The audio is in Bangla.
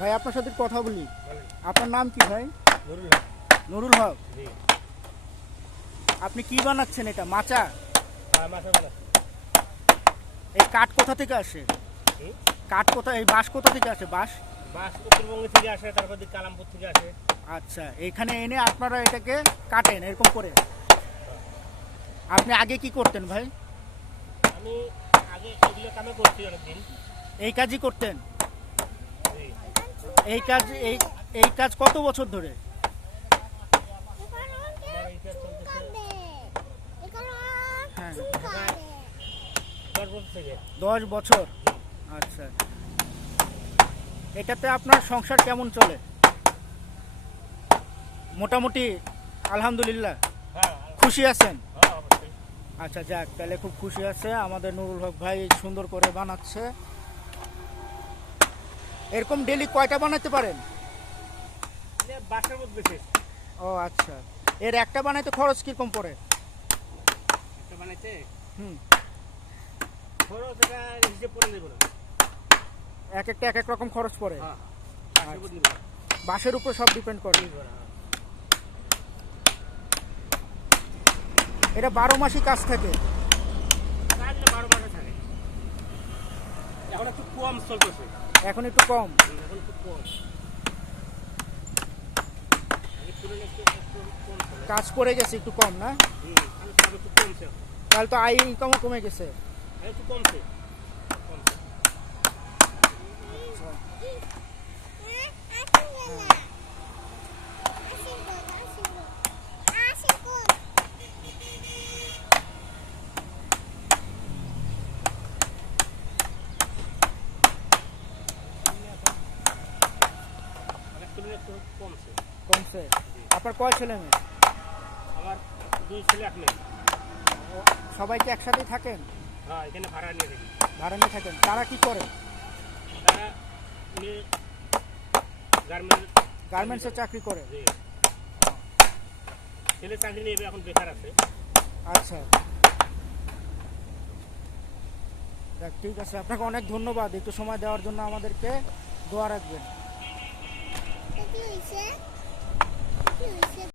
ভাই আপনার সাথে কথা বলি। আপনার নাম কি ভাই? নুরুল হক। নুরুল হক। জি। আপনি কি বানাচ্ছেন এটা? মাচা? হ্যাঁ, মাথা বানাচ্ছি। এই কাঠ কোথা থেকে আসে? হুম? কাঠ কোথা, এই বাঁশ কোথা থেকে আসে? বাঁশ বাস উত্তরবঙ্গ থেকে আসে, তারপর দিকে কালামপুর থেকে আসে। আচ্ছা, এখানে এনে আপনারা এটাকে কাটেন এরকম করে। আপনি আগে কি করতেন ভাই? আমি আগে এগুলো কামে করছি অনেকদিন। এই কাজই করতেন? জি। এই কাজ কত বছর ধরে? আমার এইটা চলতেছে হ্যাঁ, 10 বছর থেকে। 10 বছর। আচ্ছা, এটাতে আপনার সংসার কেমন চলে? মোটামুটি আলহামদুলিল্লাহ। হ্যাঁ, খুশি আছেন? হ্যাঁ, অবশ্যই। আচ্ছা যাক, তাহলে খুব খুশি আছে। আমাদের নুরুল হক ভাই সুন্দর করে বানাচ্ছে। এরকম ডেলি কয়টা বানাতে পারেন? এটা বাসের মধ্যে শেষ। ও আচ্ছা, এর একটা বানাইতে খরচ কিরকম পড়ে? এটা বানাইতে হুম, খরচ এটা হিসেব করে দেবো না। এক একটা এক এক রকম খরচ পড়ে। হ্যাঁ, বাসের উপর নির্ভর। বাঁশের উপর সব ডিপেন্ড করে। নির্ভর, হ্যাঁ। এটা 12 মাসই কাজ থাকে? কাজটা 12 মাসে থাকে। এখন একটু কম চলতেছে। এখন একটু কম। এখন একটু কম। আগে তুলনায় একটু কম চলে। কাজ পড়ে গেছে একটু কম না? আমি কাজ একটু কমছে এখন। তাহলে তো আয় ইনকামও কমে গেছে। একটু কমছে। কমছে। আগের তুলনায় একটু কমছে। কমছে। আপনার কয় ছেলে মেয়ে? আমার 2 ছেলে 1 মেয়ে। সবাই কি একসাথেই থাকেন? হ্যাঁ, এখানে ভাড়া নিয়ে থাকি। ভাড়া নিয়ে থাকেন? তারা কি করে? তারা মেয়ে গার্মেন্টসে চাকরি করে? জি। ছেলে চাকরি নিয়ে এখন বেকার আছে। আচ্ছা যাক, ঠিক আছে, আপনাকে অনেক ধন্যবাদ একটু সময় দেওয়ার জন্য। আমাদেরকে দোয়া রাখবেন।